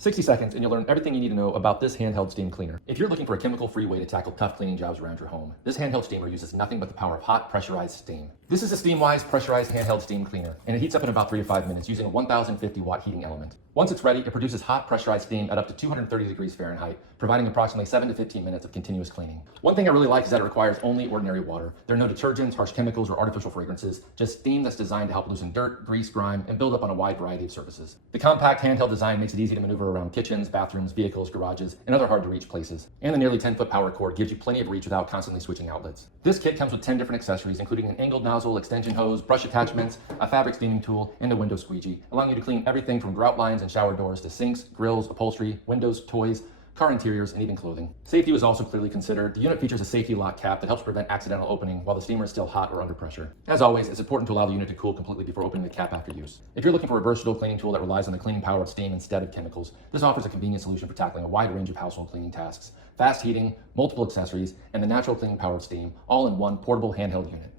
60 seconds and you'll learn everything you need to know about this handheld steam cleaner. If you're looking for a chemical-free way to tackle tough cleaning jobs around your home, this handheld steamer uses nothing but the power of hot pressurized steam. This is a SteamWise pressurized handheld steam cleaner, and it heats up in about 3 to 5 minutes using a 1050 watt heating element. Once it's ready, it produces hot pressurized steam at up to 230 degrees Fahrenheit, providing approximately 7 to 15 minutes of continuous cleaning. One thing I really like is that it requires only ordinary water. There are no detergents, harsh chemicals, or artificial fragrances, just steam that's designed to help loosen dirt, grease, grime, and build up on a wide variety of surfaces. The compact handheld design makes it easy to maneuver around kitchens, bathrooms, vehicles, garages, and other hard-to-reach places. And the nearly 10-foot power cord gives you plenty of reach without constantly switching outlets. This kit comes with 10 different accessories, including an angled nozzle, extension hose, brush attachments, a fabric steaming tool, and a window squeegee, allowing you to clean everything from grout lines and shower doors to sinks, grills, upholstery, windows, toys, car interiors, and even clothing. Safety was also clearly considered. The unit features a safety lock cap that helps prevent accidental opening while the steamer is still hot or under pressure. As always, it's important to allow the unit to cool completely before opening the cap after use. If you're looking for a versatile cleaning tool that relies on the cleaning power of steam instead of chemicals, this offers a convenient solution for tackling a wide range of household cleaning tasks. Fast heating, multiple accessories, and the natural cleaning power of steam, all in one portable handheld unit.